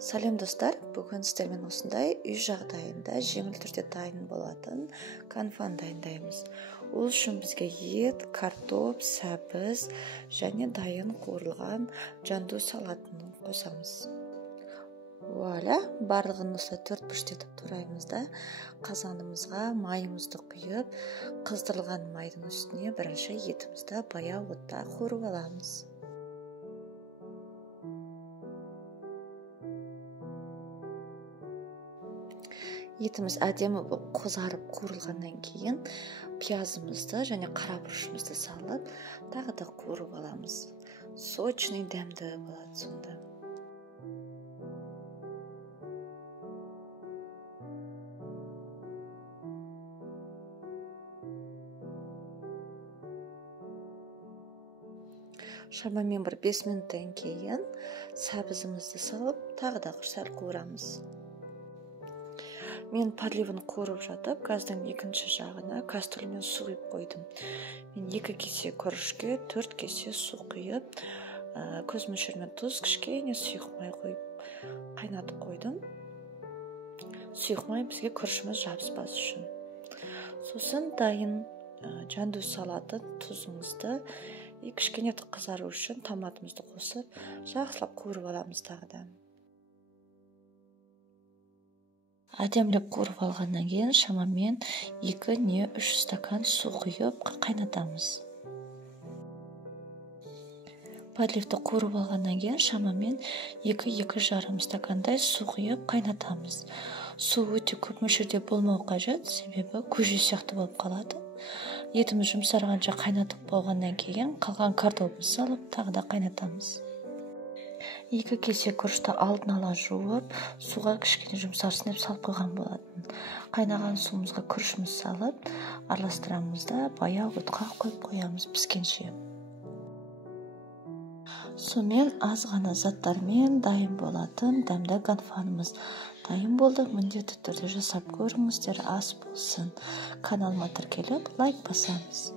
Сәлем достар, бүгін сіздермен осындай үй жағдайында жеңіл түрде дайын болатын канфан дайындаймыз. Ол үшін бізге ет, картоп, сәбіз және дайын қуырылған жанду салатын қосамыз. Вуаля, барлығын осылай төрт бұрыштетіп тураймыз да қазанымызға майымызды құйып, қыздырылған майдың үстіне бірінші етімізді баяу отта қуырып аламыз. Етіміз әдемі қозарып қуырылғаннан кейін пиязымызды және қара бұрышымызды салып, тағы да қуырып аламыз. Сочный, дәмді болады сонда. Шамамен бір 5 минуттан кейін сәбізімізді салып, тағы да сәл қуырамыз. Мен подливын қуырып жатып, газдың екінші жағына кастрюльмен су құйып қойдым. Мен 2 кесе күрішке 4 кесе су құйып, көз мөлшерімен тұз, кішкене сұйық май қойып қайнатып қойдым. Сұйық май бізге күрішіміз жабыспас үшін. Сосын дайын жанду салатын тұзымызды кішкене қызару үшін томатымызды қосып, жақсылап қуырып аламыз тағы да. Әдемілеп қуырып алғаннан кейін шамамен 2 не 3 стакан су құйып қайнатамыз. Подливті қуырып алғаннан кейін шамамен 2-2,5 стакандай су құйып қайнатамыз. Су өте көп мөлшерде болмау қажет, себебі көже сияқты болып қалады. Етіміз жұмсарғанша қайнатып болғаннан кейін қалған картопты салып, тағы да қайнатамыз. 2 кесе күрішті алдын ала жуып, суға кішкене жұмсарсын деп салып қойған болатын. Қайнаған суымызға күрішіміз салып, араластырамыз да баяу отқа қойып қоямыз піскенше. Сонымен аз ғана заттармен дайын болатын дәмді канфанымыз дайын болды. Міндетті түрде жасап көріңіздер, ас болсын. Каналыма тіркеліп, лайк басамыз.